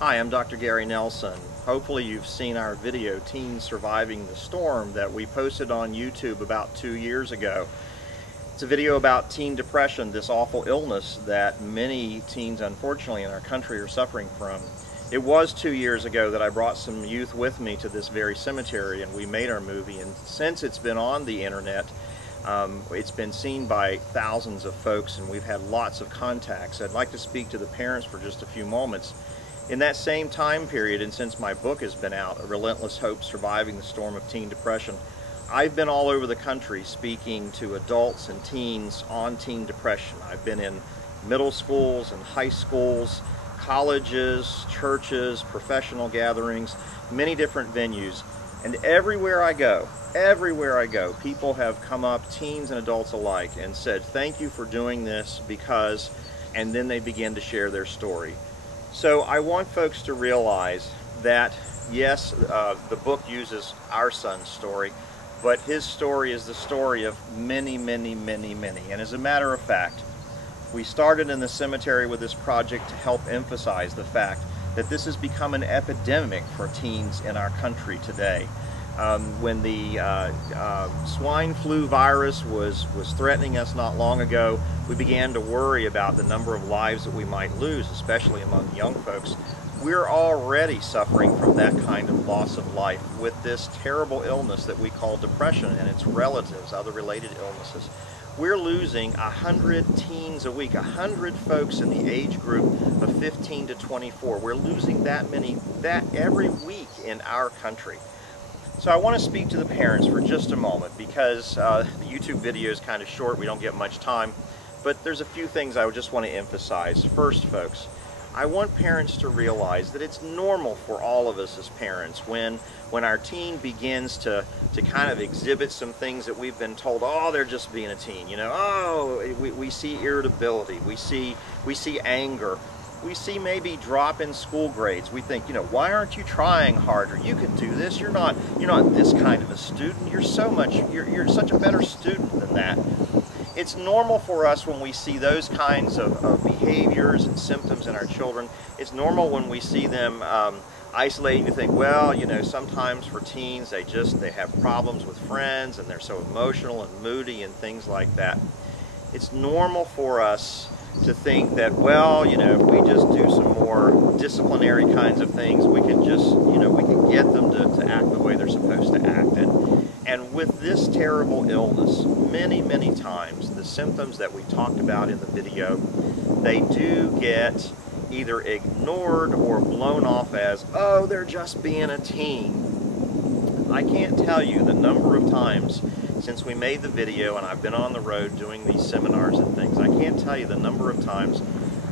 Hi, I'm Dr. Gary Nelson. Hopefully you've seen our video, Teens Surviving the Storm, that we posted on YouTube about 2 years ago. It's a video about teen depression, this awful illness that many teens, unfortunately, in our country are suffering from. It was 2 years ago that I brought some youth with me to this very cemetery and we made our movie, and since it's been on the internet, it's been seen by thousands of folks and we've had lots of contacts. I'd like to speak to the parents for just a few moments. In that same time period, and since my book has been out, A Relentless Hope, Surviving the Storm of Teen Depression, I've been all over the country speaking to adults and teens on teen depression. I've been in middle schools and high schools, colleges, churches, professional gatherings, many different venues. And everywhere I go, people have come up, teens and adults alike, and said, "Thank you for doing this because," and then they begin to share their story. So I want folks to realize that, yes, the book uses our son's story, but his story is the story of many, many, many, many. And as a matter of fact, we started in the cemetery with this project to help emphasize the fact that this has become an epidemic for teens in our country today. When the swine flu virus was threatening us not long ago, we began to worry about the number of lives that we might lose, especially among young folks. We're already suffering from that kind of loss of life with this terrible illness that we call depression and its relatives, other related illnesses. We're losing 100 teens a week, 100 folks in the age group of 15 to 24. We're losing that every week in our country. So I want to speak to the parents for just a moment because the YouTube video is kind of short, we don't get much time, but there's a few things I would just want to emphasize. First, folks, I want parents to realize that it's normal for all of us as parents when our teen begins to kind of exhibit some things that we've been told, oh, they're just being a teen, you know, oh, we see irritability, we see anger. We see maybe drop in school grades. We think, you know, why aren't you trying harder? You can do this. You're not this kind of a student. You're such a better student than that. It's normal for us when we see those kinds of behaviors and symptoms in our children. It's normal when we see them isolating to think, well, you know, sometimes for teens they have problems with friends and they're so emotional and moody and things like that. It's normal for us to think that, well, you know, if we just do some more disciplinary kinds of things, we can just, you know, we can get them to act the way they're supposed to act. And with this terrible illness, many, many times, the symptoms that we talked about in the video, they do get either ignored or blown off as, oh, they're just being a teen. I can't tell you the number of times since we made the video, and I've been on the road doing these seminars and things, I can't tell you the number of times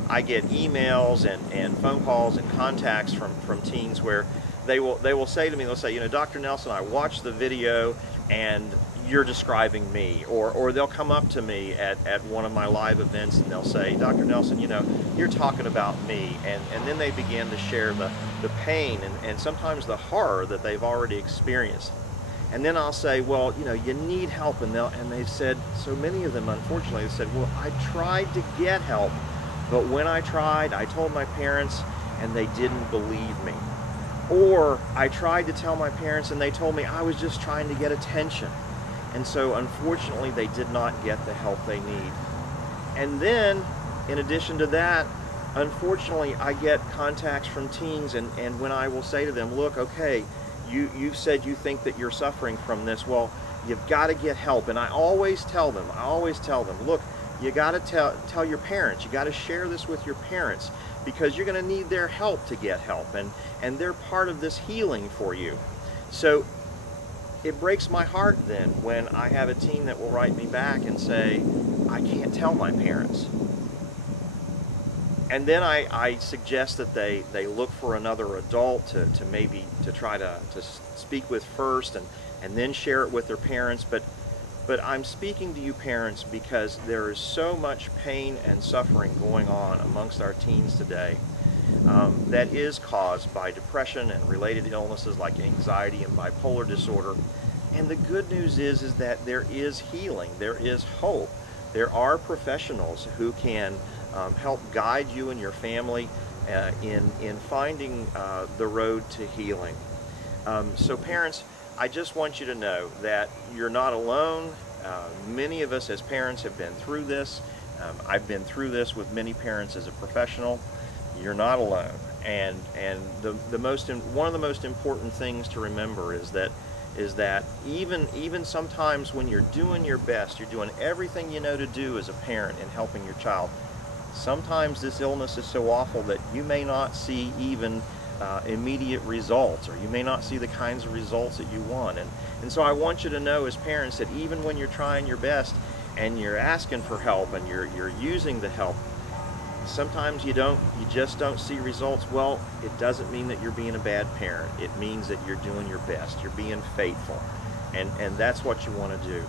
I get emails and phone calls and contacts from teens where they will say to me, they'll say, you know, Dr. Nelson, I watched the video and you're describing me. Or they'll come up to me at one of my live events and they'll say, Dr. Nelson, you know, you're talking about me. And then they begin to share the pain and sometimes the horror that they've already experienced. And then I'll say, well, you know, you need help. And they've said, so many of them, unfortunately, they said, well, I tried to get help, but when I tried, I told my parents and they didn't believe me. Or I tried to tell my parents and they told me I was just trying to get attention. And so, unfortunately, they did not get the help they need. And then, in addition to that, unfortunately, I get contacts from teens and when I will say to them, look, okay, you've said you think that you're suffering from this. Well, you've got to get help. And I always tell them, look, you got to tell your parents. You got to share this with your parents because you're going to need their help to get help. And they're part of this healing for you. So it breaks my heart then when I have a teen that will write me back and say, I can't tell my parents. And then I suggest that they look for another adult to try to speak with first and then share it with their parents. But I'm speaking to you parents because there is so much pain and suffering going on amongst our teens today that is caused by depression and related illnesses like anxiety and bipolar disorder. And the good news is that there is healing, there is hope. There are professionals who can help guide you and your family in finding the road to healing. So parents, I just want you to know that you're not alone. Many of us as parents have been through this. I've been through this with many parents as a professional. You're not alone. And one of the most important things to remember is that even sometimes when you're doing your best, you're doing everything you know to do as a parent in helping your child, sometimes this illness is so awful that you may not see even immediate results, or you may not see the kinds of results that you want. And so I want you to know as parents that even when you're trying your best and you're asking for help and you're using the help, sometimes you just don't see results. Well, it doesn't mean that you're being a bad parent. It means that you're doing your best. You're being faithful. And that's what you want to do.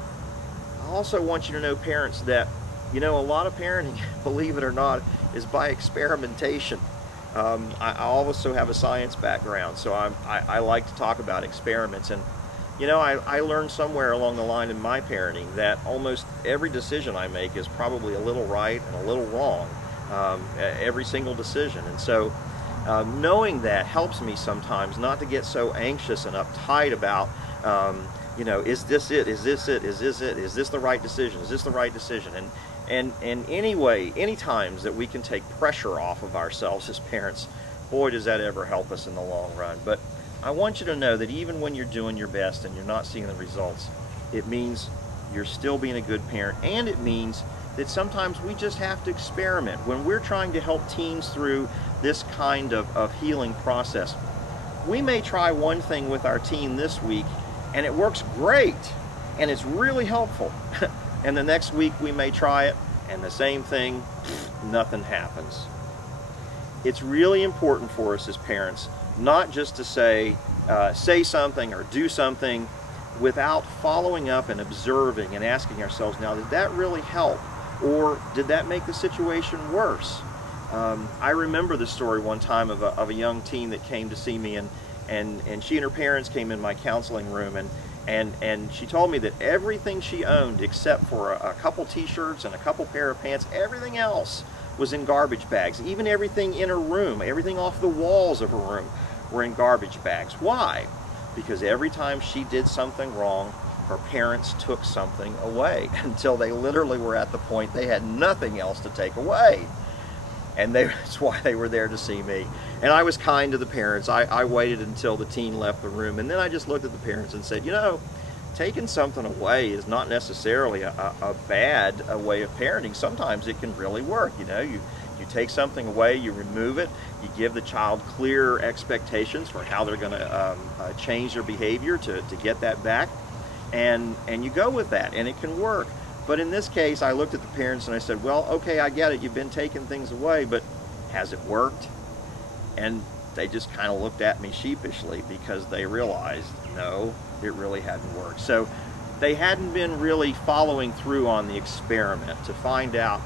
I also want you to know, parents, that a lot of parenting, believe it or not, is by experimentation. I also have a science background, so I like to talk about experiments. And I learned somewhere along the line in my parenting that almost every decision I make is probably a little right and a little wrong, every single decision. And so knowing that helps me sometimes not to get so anxious and uptight about is this it, is this it, is this it, is this the right decision, is this the right decision? And any times that we can take pressure off of ourselves as parents, boy, does that ever help us in the long run. But I want you to know that even when you're doing your best and you're not seeing the results, it means you're still being a good parent, and it means that sometimes we just have to experiment. When we're trying to help teens through this kind of healing process, we may try one thing with our teen this week and it works great and it's really helpful. And the next week we may try it and the same thing, nothing happens. It's really important for us as parents not just to say something or do something without following up and observing and asking ourselves, now, did that really help? Or did that make the situation worse? I remember the story one time of a young teen that came to see me, and she and her parents came in my counseling room, and she told me that everything she owned except for a couple t-shirts and a couple pair of pants, everything else was in garbage bags. Even everything in her room, everything off the walls of her room were in garbage bags. Why? Because every time she did something wrong, her parents took something away until they literally were at the point they had nothing else to take away. And that's why they were there to see me. And I was kind to the parents. I waited until the teen left the room, and then I just looked at the parents and said, taking something away is not necessarily a bad way of parenting. Sometimes it can really work. You take something away, you remove it, you give the child clear expectations for how they're going to change their behavior to get that back, and you go with that, and it can work. But in this case, I looked at the parents and I said, well, okay, I get it, you've been taking things away, but has it worked? And they just kind of looked at me sheepishly because they realized, no, it really hadn't worked. So they hadn't been really following through on the experiment to find out,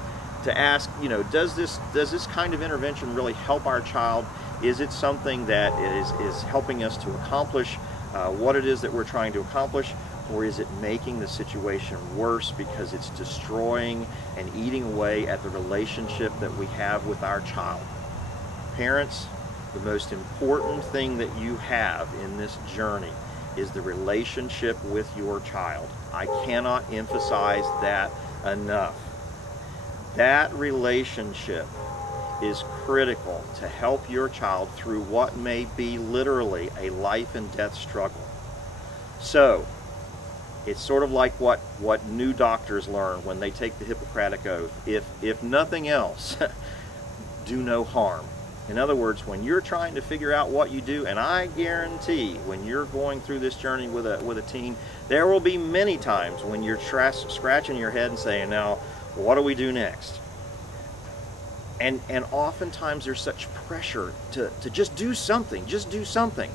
to ask, does this kind of intervention really help our child? Is it something that is helping us to accomplish what it is that we're trying to accomplish? Or is it making the situation worse because it's destroying and eating away at the relationship that we have with our child? Parents, the most important thing that you have in this journey is the relationship with your child. I cannot emphasize that enough. That relationship is critical to help your child through what may be literally a life and death struggle. So, it's sort of like what new doctors learn when they take the Hippocratic Oath. If nothing else, do no harm. In other words, when you're trying to figure out what you do, and I guarantee when you're going through this journey with a teen, there will be many times when you're scratching your head and saying, now, what do we do next? And oftentimes there's such pressure to just do something, just do something.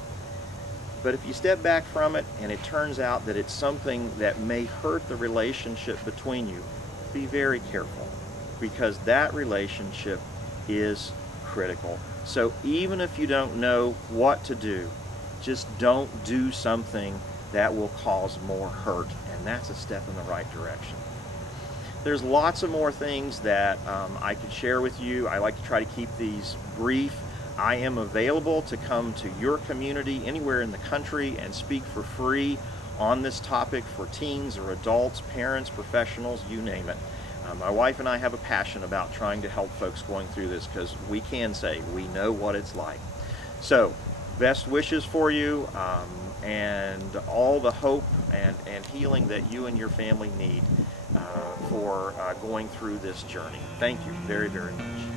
But if you step back from it and it turns out that it's something that may hurt the relationship between you, be very careful, because that relationship is critical. So even if you don't know what to do, just don't do something that will cause more hurt, and that's a step in the right direction. There's lots of more things that I could share with you. I like to try to keep these brief. I am available to come to your community anywhere in the country and speak for free on this topic for teens or adults, parents, professionals, you name it. My wife and I have a passion about trying to help folks going through this, because we can say we know what it's like. So, best wishes for you, and all the hope and healing that you and your family need for going through this journey. Thank you very, very much.